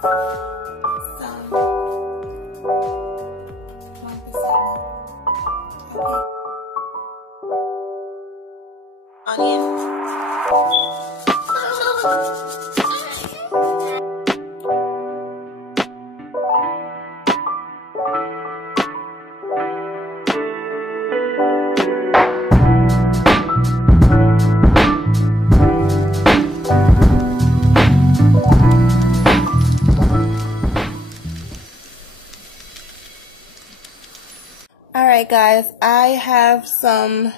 some 1% okay. Onion. Alright guys, I have some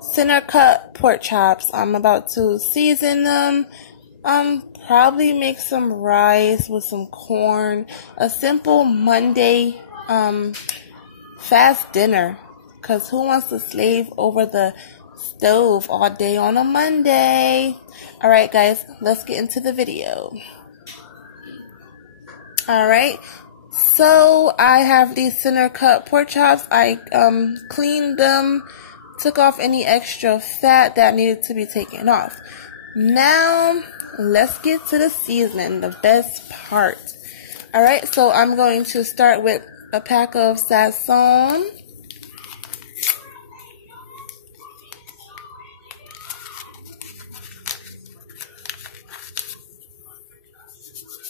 center cut pork chops. I'm about to season them. Probably make some rice with some corn. A simple Monday fast dinner. Cause who wants to slave over the stove all day on a Monday? Alright guys, let's get into the video. Alright. So I have these center cut pork chops. I cleaned them, took off any extra fat that needed to be taken off. Now let's get to the seasoning, the best part. Alright, so I'm going to start with a pack of sazon.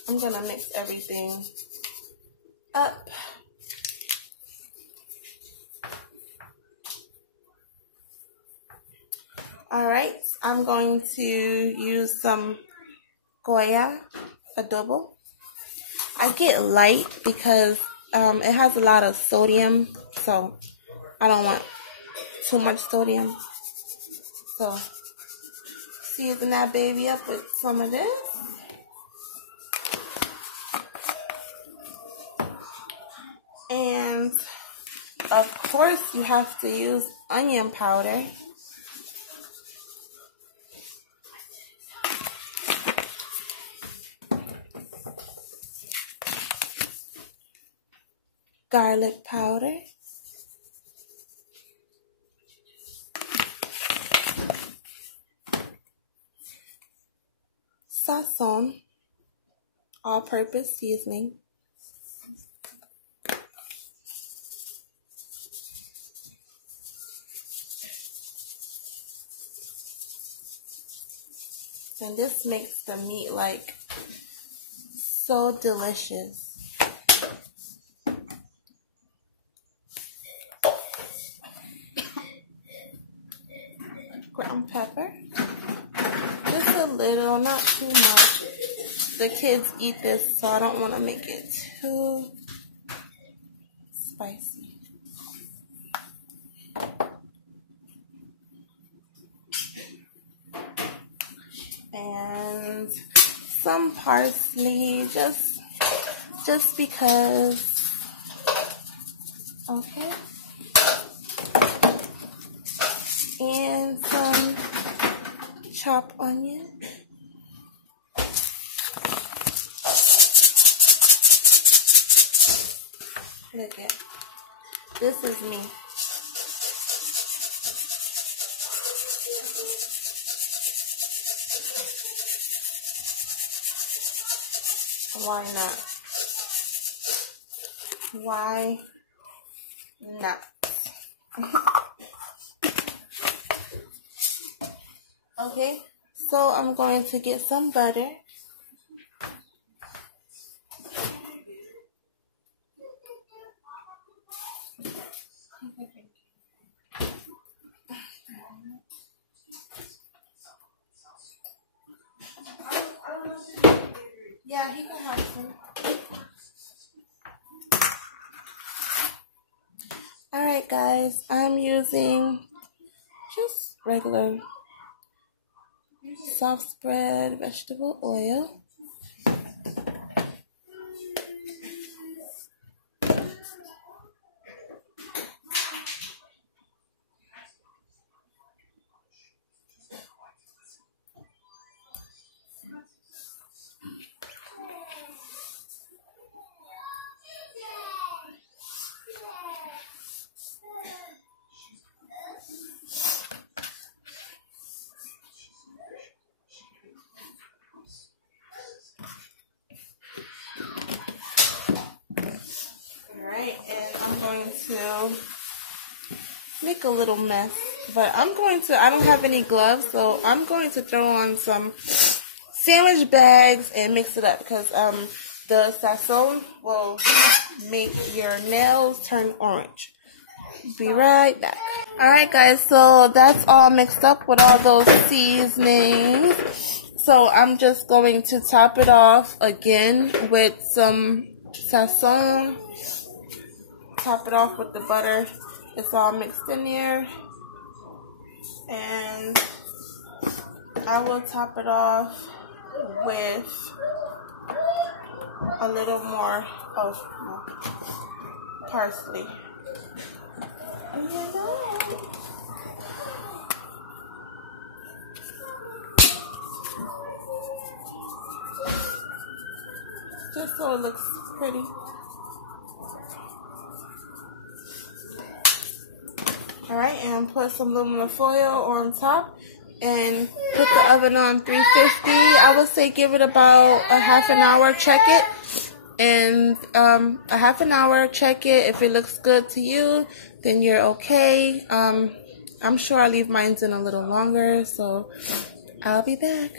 I'm gonna mix everything up. Alright, I'm going to use some Goya adobo. I get light because it has a lot of sodium, so I don't want too much sodium. So season that baby up with some of this. And of course you have to use onion powder. Garlic powder. Sazon, all-purpose seasoning. And this makes the meat like so delicious. Ground pepper. Just a little, not too much. The kids eat this, so I don't want to make it too spicy. And some parsley, just because. Okay. And some chopped onion. Look at this is me. Why not? Why not? Okay, so I'm going to get some butter. Yeah, he can have some. Alright guys, I'm using just regular soft spread vegetable oil. Alright, and I'm going to make a little mess. But I don't have any gloves, so I'm going to throw on some sandwich bags and mix it up because the sazon will make your nails turn orange. Be right back. Alright guys, so that's all mixed up with all those seasonings. So I'm just going to top it off again with some sazon. Top it off with the butter. It's all mixed in there. And I will top it off with a little more parsley. Just so it looks pretty. Alright, and put some aluminum foil on top and put the oven on 350. I would say give it about a half an hour, check it. And a half an hour, check it. If it looks good to you, then you're okay. I'm sure I'll leave mine in a little longer, so I'll be back.